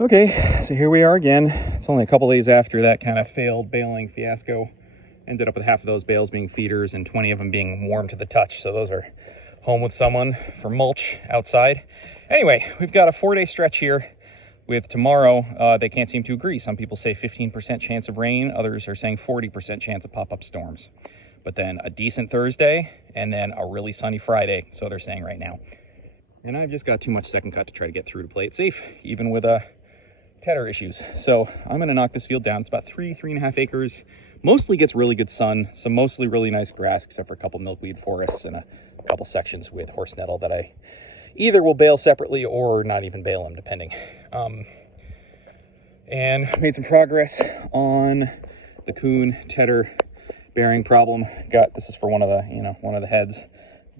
Okay, so here we are again. It's only a couple days after that kind of failed baling fiasco. Ended up with half of those bales being feeders and 20 of them being warm to the touch. So those are home with someone for mulch outside. Anyway, we've got a 4-day stretch here with tomorrow. They can't seem to agree. Some people say 15% chance of rain. Others are saying 40% chance of pop-up storms. But then a decent Thursday and then a really sunny Friday. So they're saying right now. And I've just got too much second cut to try to get through to play it safe, even with tether issues. So I'm going to knock this field down. It's about 3.5 acres. Mostly gets really good sun, some mostly really nice grass, except for a couple milkweed forests and a couple sections with horse nettle that I either will bale separately or not even bale them, depending. And made some progress on the Kuhn tether bearing problem. This is for one of the heads.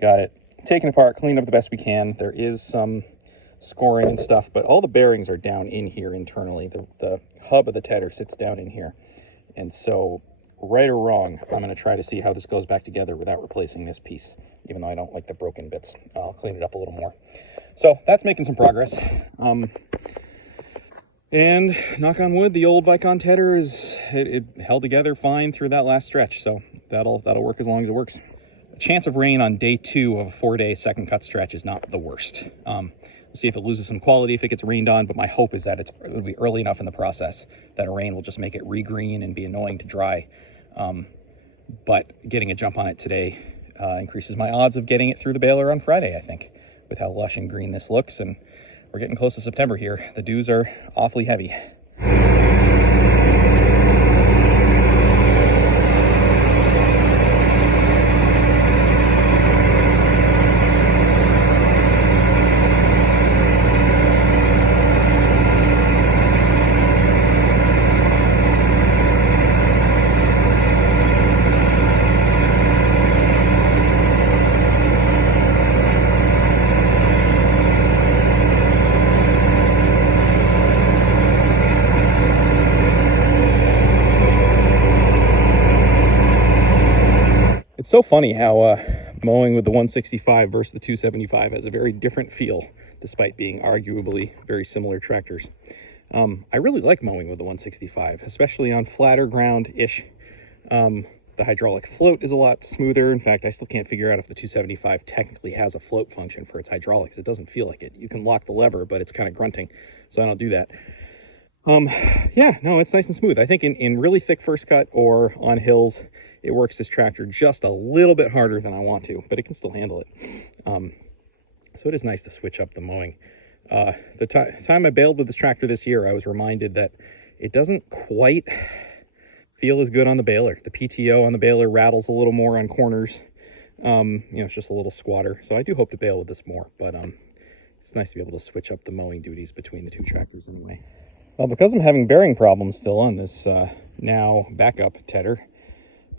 Got it taken apart, cleaned up the best we can. There is some scoring and stuff, but all the bearings are down in here internally. The hub of the tether sits down in here. And so, right or wrong, I'm going to try to see how this goes back together without replacing this piece, even though I don't like the broken bits. I'll clean it up a little more. So that's making some progress. And knock on wood, the old Vicon tether it held together fine through that last stretch. So that'll work as long as it works. A chance of rain on day 2 of a 4-day second cut stretch is not the worst. We'll see if it loses some quality if it gets rained on, but my hope is that it will be early enough in the process that a rain will just make it regreen and be annoying to dry. But getting a jump on it today increases my odds of getting it through the baler on Friday, I think, with how lush and green this looks. And we're getting close to September here. The dews are awfully heavy. It's so funny how mowing with the 165 versus the 275 has a very different feel, despite being arguably very similar tractors. I really like mowing with the 165, especially on flatter ground-ish. The hydraulic float is a lot smoother. In fact, I still can't figure out if the 275 technically has a float function for its hydraulics. It doesn't feel like it. You can lock the lever, but it's kind of grunting, so I don't do that. Yeah, no, it's nice and smooth. I think in really thick first cut or on hills, it works this tractor just a little bit harder than I want to, but it can still handle it. So it is nice to switch up the mowing. The time I baled with this tractor this year, I was reminded that it doesn't quite feel as good on the baler. The PTO on the baler rattles a little more on corners. It's just a little squatter. So I do hope to bale with this more, but it's nice to be able to switch up the mowing duties between the two tractors anyway. Well, because I'm having bearing problems still on this now backup tether,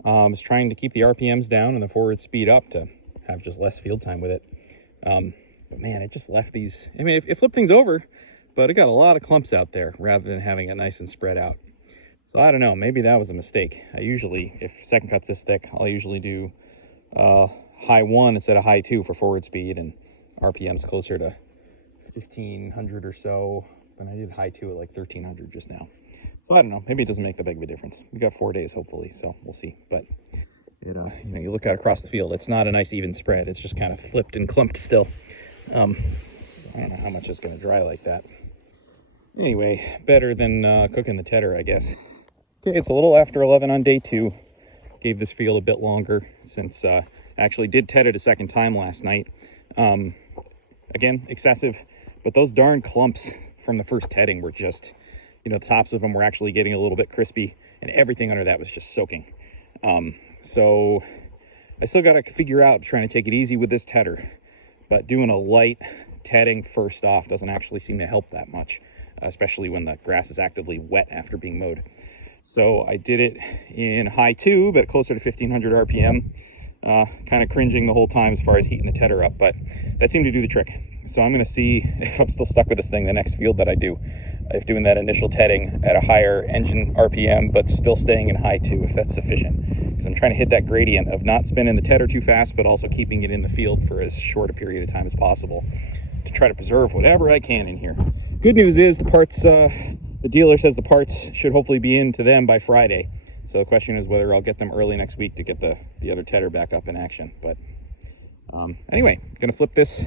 I was trying to keep the RPMs down and the forward speed up to have just less field time with it. But man, it just left these, I mean, it flipped things over, but it got a lot of clumps out there rather than having it nice and spread out. So I don't know, maybe that was a mistake. I usually, if second cut's this thick, I'll usually do high 1 instead of high 2 for forward speed and RPMs closer to 1500 or so. And I did high 2 at like 1300 just now. So I don't know, maybe it doesn't make that big of a difference. We got 4 days hopefully, so we'll see. But you look out across the field, it's not a nice even spread. It's just kind of flipped and clumped still. So I don't know how much it's going to dry like that. Anyway, better than cooking the tether, I guess. Okay, it's a little after 11 on day 2. Gave this field a bit longer since I actually did tether the second time last night. Again, excessive, but those darn clumps from the first tedding were just, the tops of them were actually getting a little bit crispy and everything under that was just soaking. So I still got to figure out trying to take it easy with this tether, but doing a light tedding first off doesn't actually seem to help that much, especially when the grass is actively wet after being mowed. So I did it in high 2, but closer to 1500 RPM, kind of cringing the whole time as far as heating the tether up, but that seemed to do the trick. So I'm going to see if I'm still stuck with this thing the next field that I do, if doing that initial tedding at a higher engine RPM, but still staying in high 2, if that's sufficient. Because I'm trying to hit that gradient of not spinning the tether too fast, but also keeping it in the field for as short a period of time as possible. to try to preserve whatever I can in here. Good news is the parts, the dealer says the parts should hopefully be in to them by Friday. So the question is whether I'll get them early next week to get the other tedder back up in action. But anyway, gonna flip this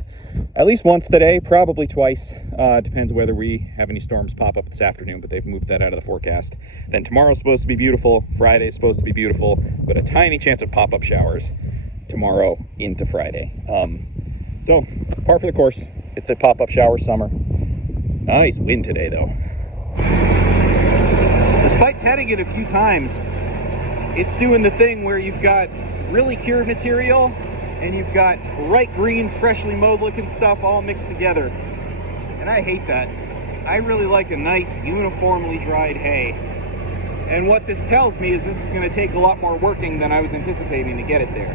at least once today, probably twice. Depends whether we have any storms pop up this afternoon, but they've moved that out of the forecast. Then tomorrow's supposed to be beautiful, Friday's supposed to be beautiful, but a tiny chance of pop-up showers tomorrow into Friday. So par for the course. It's the pop-up shower summer. Nice wind today though. Despite tedding it a few times, it's doing the thing where you've got really cured material and you've got bright green, freshly mowed looking stuff all mixed together. And I hate that. I really like a nice, uniformly dried hay. And what this tells me is this is gonna take a lot more working than I was anticipating to get it there.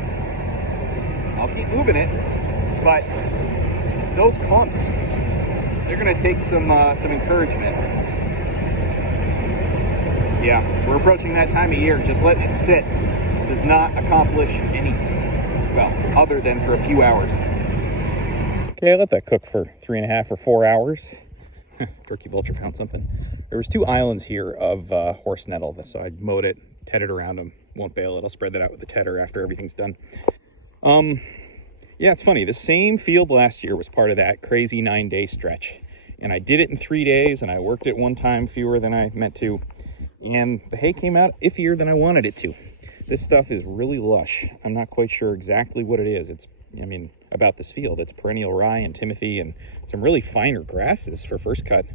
I'll keep moving it, but those clumps, they're gonna take some encouragement. Yeah, we're approaching that time of year. Just letting it sit does not accomplish anything. Well, other than for a few hours. Okay, I let that cook for 3.5 or 4 hours. Turkey vulture found something. There was 2 islands here of horse nettle, so I mowed it, tedded around them. Won't bale it. I'll spread that out with the tedder after everything's done. Yeah, it's funny. The same field last year was part of that crazy 9-day stretch, and I did it in 3 days, and I worked it one time fewer than I meant to, and the hay came out iffier than I wanted it to. This stuff is really lush. I'm not quite sure exactly what it is. About this field, it's perennial rye and timothy and some really finer grasses for first cut.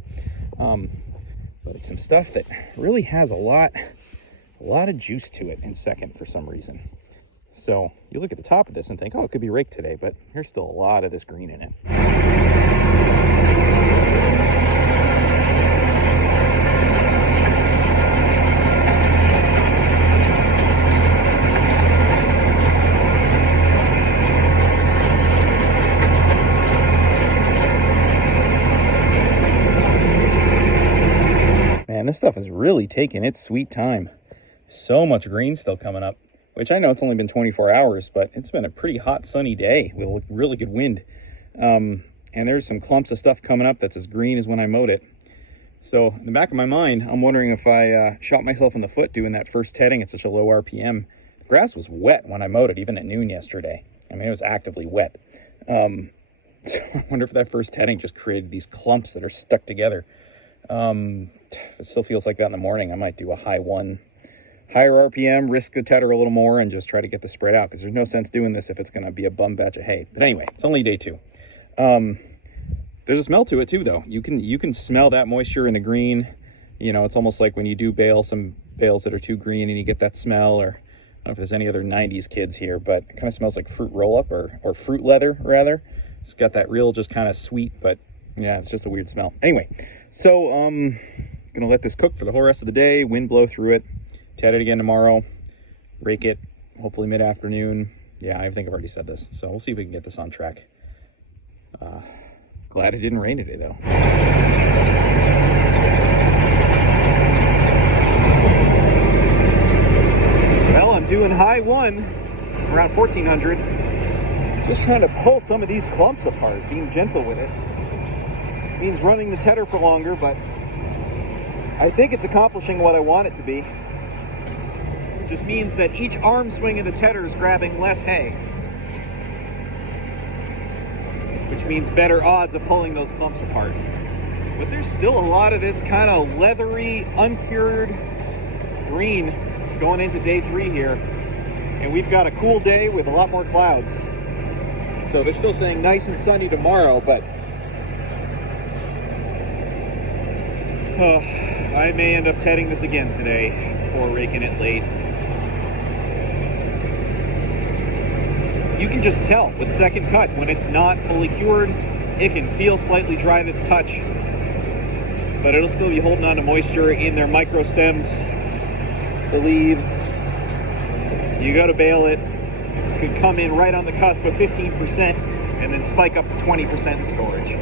But it's some stuff that really has a lot of juice to it in second for some reason. So you look at the top of this and think, oh, it could be raked today, but there's still a lot of this green in it. Man, this stuff is really taking its sweet time. So much green still coming up, which I know it's only been 24 hours, but it's been a pretty hot, sunny day with really good wind. And there's some clumps of stuff coming up that's as green as when I mowed it. So in the back of my mind, I'm wondering if I shot myself in the foot doing that first tedding at such a low RPM. The grass was wet when I mowed it, even at noon yesterday. I mean, it was actively wet. So I wonder if that first tedding just created these clumps that are stuck together. If it still feels like that in the morning, I might do a higher RPM, risk the tedder a little more, and just try to get the spread out, because there's no sense doing this if it's going to be a bum batch of hay. But anyway, it's only day 2. There's a smell to it too, though. You can smell that moisture in the green. You know, it's almost like when you do bale some bales that are too green and you get that smell, or I don't know if there's any other 90s kids here, but it kind of smells like fruit roll-up or fruit leather, rather. It's got that real just kind of sweet, but yeah, it's just a weird smell. Anyway, so gonna let this cook for the whole rest of the day, wind blow through it, ted it again tomorrow, rake it, hopefully mid-afternoon. Yeah, I think I've already said this, so we'll see if we can get this on track. Glad it didn't rain today, though. Well, I'm doing high 1, around 1400. Just trying to pull some of these clumps apart, being gentle with it. Means running the tedder for longer, but I think it's accomplishing what I want it to be. It just means that each arm swing of the tedder is grabbing less hay, which means better odds of pulling those clumps apart. But there's still a lot of this kind of leathery, uncured green going into day 3 here. And we've got a cool day with a lot more clouds. So they're still saying nice and sunny tomorrow, but I may end up tedding this again today before raking it late. You can just tell with second cut when it's not fully cured. It can feel slightly dry to the touch, but it'll still be holding on to moisture in their micro stems, the leaves. You go to bale it, it could come in right on the cusp of 15% and then spike up to 20% in storage.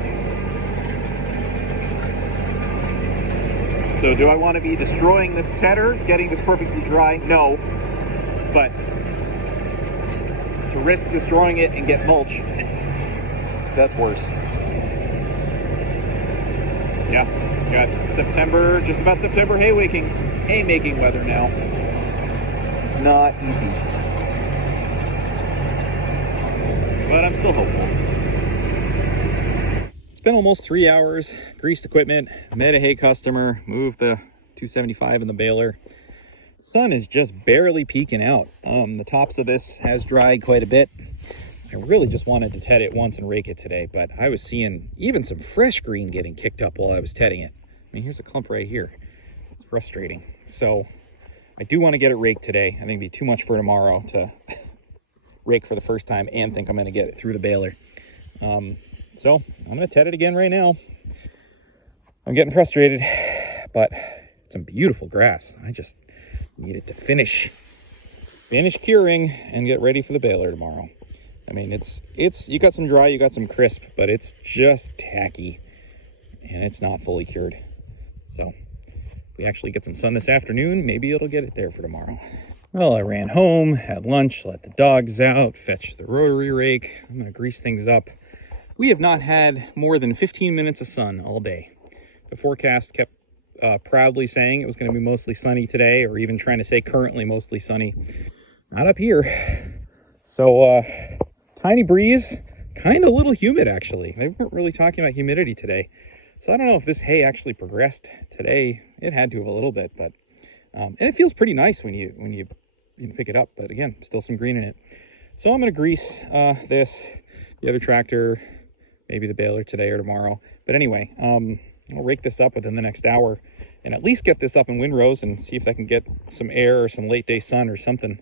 So do I want to be destroying this tedder, getting this perfectly dry? No, but to risk destroying it and get mulch, that's worse. Yeah, got September, just about September haymaking weather now. It's not easy, but I'm still hopeful. It's been almost 3 hours, greased equipment, met a hay customer, moved the 275 in the baler. Sun is just barely peeking out. The tops of this has dried quite a bit. I really just wanted to ted it once and rake it today, but I was seeing even some fresh green getting kicked up while I was tedding it. I mean, here's a clump right here. It's frustrating. So I do want to get it raked today. I think it'd be too much for tomorrow to rake for the first time and think I'm going to get it through the baler. So I'm going to ted it again right now. I'm getting frustrated, but it's some beautiful grass. I just need it to finish curing and get ready for the baler tomorrow. I mean, it's you got some dry, you got some crisp, but it's just tacky and it's not fully cured. So if we actually get some sun this afternoon, maybe it'll get it there for tomorrow. Well, I ran home, had lunch, let the dogs out, fetched the rotary rake. I'm gonna grease things up. We have not had more than 15 minutes of sun all day. The forecast kept proudly saying it was going to be mostly sunny today, or even trying to say currently mostly sunny. Not up here. So tiny breeze, kind of a little humid actually. They weren't really talking about humidity today. So I don't know if this hay actually progressed today. It had to have a little bit, but and it feels pretty nice when you pick it up. But again, still some green in it. So I'm going to grease the other tractor, maybe the baler today or tomorrow. But anyway, I'll rake this up within the next hour and at least get this up in windrows and see if I can get some air or some late day sun or something.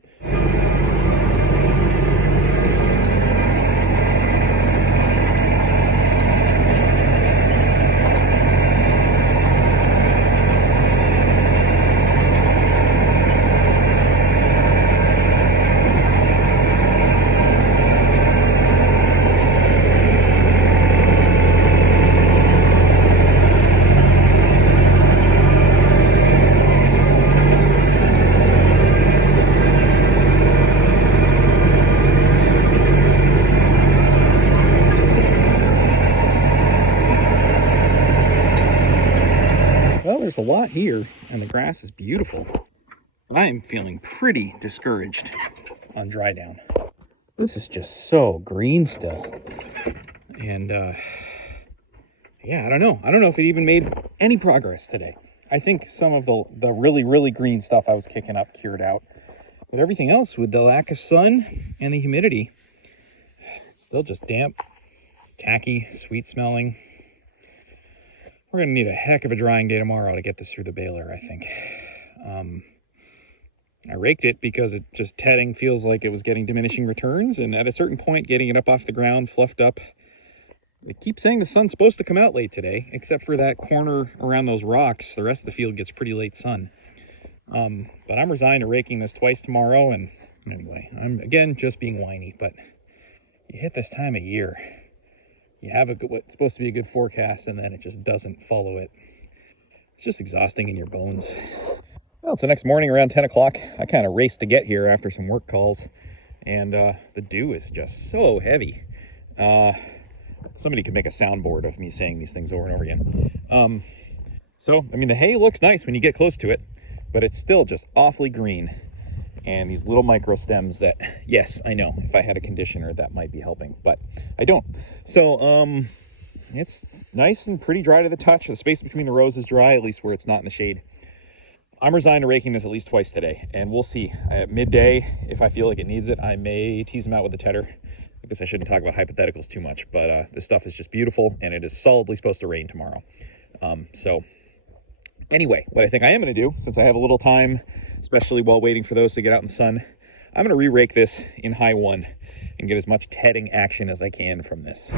There's a lot here and the grass is beautiful, but I'm feeling pretty discouraged on dry down. This is just so green still, and yeah, I don't know if it even made any progress today. I think some of the really green stuff I was kicking up cured out, but everything else, with the lack of sun and the humidity, it's still just damp, tacky, sweet smelling. We're going to need a heck of a drying day tomorrow to get this through the baler, I think. I raked it because it just tedding feels like it was getting diminishing returns, and at a certain point, getting it up off the ground, fluffed up. It keeps saying the sun's supposed to come out late today, except for that corner around those rocks. The rest of the field gets pretty late sun. But I'm resigned to raking this twice tomorrow, and anyway, I'm, again, just being whiny, but you hit this time of year, you have what's supposed to be a good forecast, and then it just doesn't follow it. It's just exhausting in your bones. Well, it's the next morning around 10 o'clock. I kind of raced to get here after some work calls, and the dew is just so heavy. Somebody could make a soundboard of me saying these things over and over again. So, I mean, the hay looks nice when you get close to it, but it's still just awfully green. And these little micro stems that, yes, I know, if I had a conditioner, that might be helping, but I don't. So, it's nice and pretty dry to the touch. The space between the rows is dry, at least where it's not in the shade. I'm resigned to raking this at least twice today, and we'll see. At midday, if I feel like it needs it, I may tease them out with the tedder. I guess I shouldn't talk about hypotheticals too much, but this stuff is just beautiful, and it is solidly supposed to rain tomorrow. So anyway, what I think I am going to do, since I have a little time, especially while waiting for those to get out in the sun, I'm going to re-rake this in high 1 and get as much tedding action as I can from this.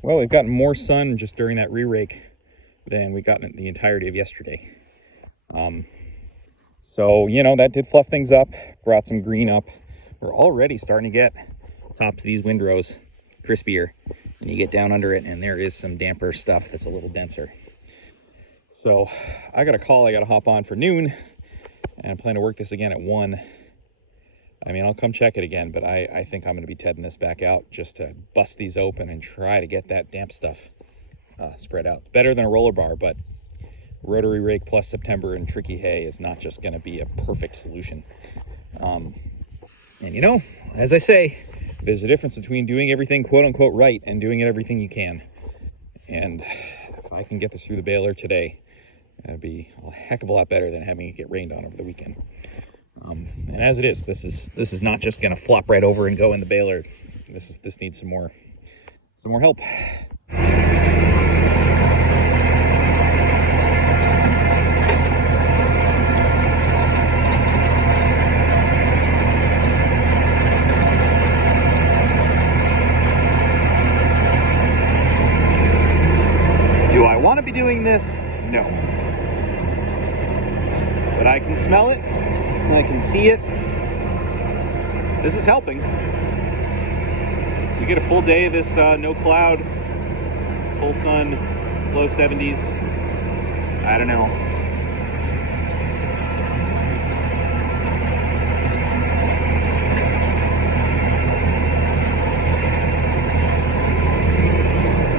Well, we've gotten more sun just during that re-rake than we got in the entirety of yesterday. So, you know, that did fluff things up, brought some green up. We're already starting to get tops of these windrows crispier, and you get down under it and there is some damper stuff that's a little denser. So I got a call I got to hop on for noon, and I plan to work this again at 1. I mean, I'll come check it again, but I think I'm going to be tedding this back out just to bust these open and try to get that damp stuff spread out. Better than a roller bar, but rotary rake plus September and tricky hay is not just going to be a perfect solution. And you know, as I say, there's a difference between doing everything quote unquote right and doing it everything you can. And if I can get this through the baler today, that'd be a heck of a lot better than having it get rained on over the weekend. And as it is, this is not just going to flop right over and go in the baler. This needs some more help. Do I want to be doing this? No. But I can smell it. I can see it. This is helping. We get a full day of this no cloud, full sun, low 70s. I don't know.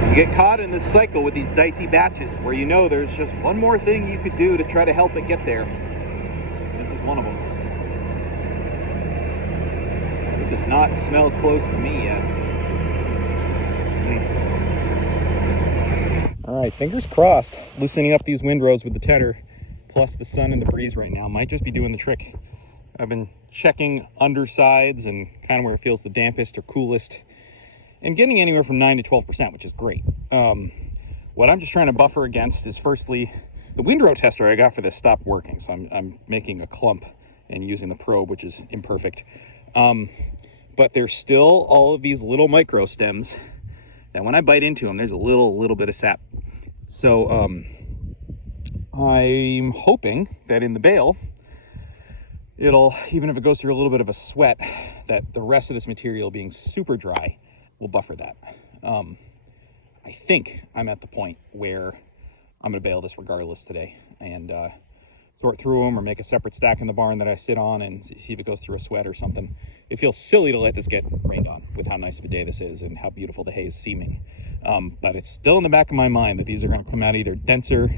You get caught in this cycle with these dicey batches where you know there's just one more thing you could do to try to help it get there. This is one of them. It does not smell close to me yet. All right, fingers crossed. Loosening up these windrows with the tedder, plus the sun and the breeze right now might just be doing the trick. I've been checking undersides and kind of where it feels the dampest or coolest, and getting anywhere from 9 to 12%, which is great. What I'm just trying to buffer against is, firstly, the windrow tester I got for this stopped working, so I'm making a clump and using the probe, which is imperfect. But there's still all of these little micro stems that when I bite into them, there's a little bit of sap. So I'm hoping that in the bale, it'll, even if it goes through a little bit of a sweat, that the rest of this material being super dry will buffer that. I think I'm at the point where I'm gonna bale this regardless today and sort through them or make a separate stack in the barn that I sit on and see if it goes through a sweat or something. It feels silly to let this get rained on with how nice of a day this is and how beautiful the hay is seeming. But it's still in the back of my mind that these are gonna come out either denser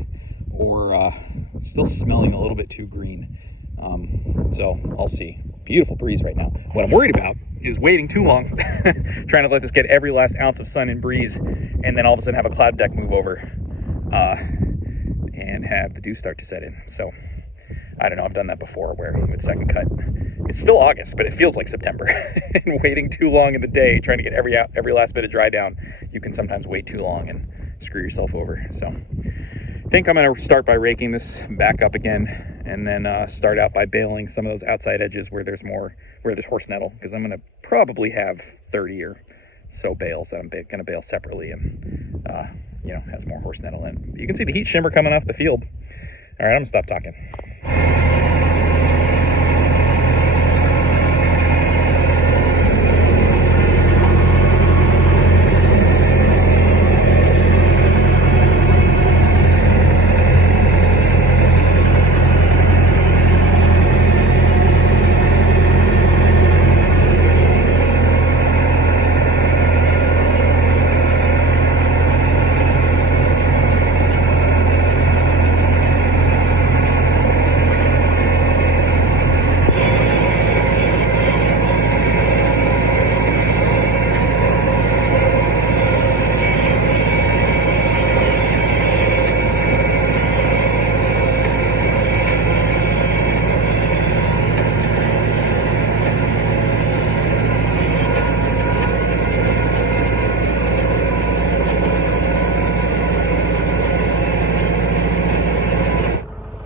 or still smelling a little bit too green. So I'll see. Beautiful breeze right now. What I'm worried about is waiting too long, trying to let this get every last ounce of sun and breeze, and then all of a sudden have a cloud deck move over and have the dew start to set in. So I don't know, I've done that before where with second cut, it's still August, but it feels like September. And waiting too long in the day, trying to get every last bit of dry down, you can sometimes wait too long and screw yourself over. So I think I'm going to start by raking this back up again, and then start out by baling some of those outside edges where there's horse nettle, because I'm going to probably have 30 or so bales that I'm going to bale separately, and you know, has more horse nettle in. You can see the heat shimmer coming off the field. All right, I'm gonna stop talking.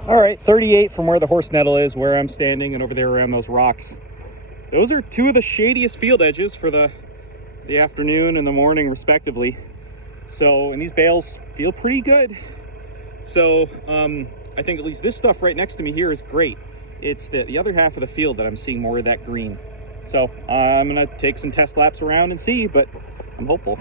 All right, 38 from where the horse nettle is, where I'm standing, and over there around those rocks. Those are two of the shadiest field edges for the afternoon and the morning, respectively. So, and these bales feel pretty good. So, I think at least this stuff right next to me here is great. it's the other half of the field that I'm seeing more of that green. So I'm gonna take some test laps around and see, but I'm hopeful.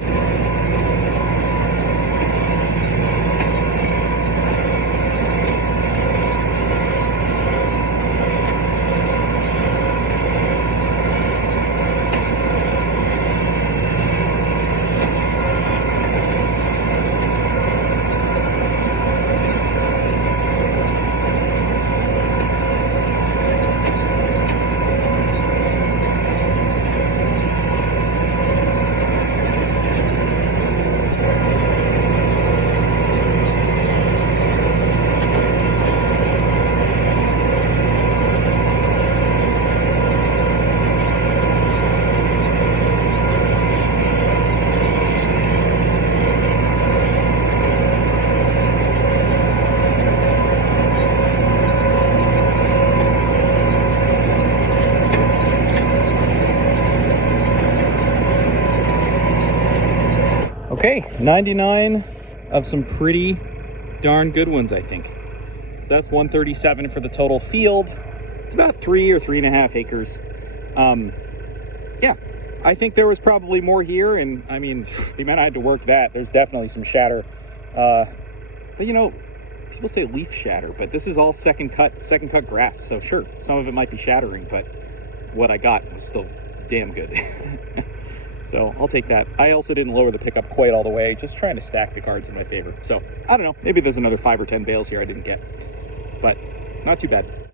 Okay, 99 of some pretty darn good ones, I think. So that's 137 for the total field. It's about 3 or 3.5 acres. Yeah, I think there was probably more here, and I mean, the amount I had to work that, there's definitely some shatter. But you know, people say leaf shatter, but this is all second cut grass. So sure, some of it might be shattering, but what I got was still damn good. So I'll take that. I also didn't lower the pickup quite all the way, just trying to stack the cards in my favor. So I don't know, maybe there's another 5 or 10 bales here I didn't get, but not too bad.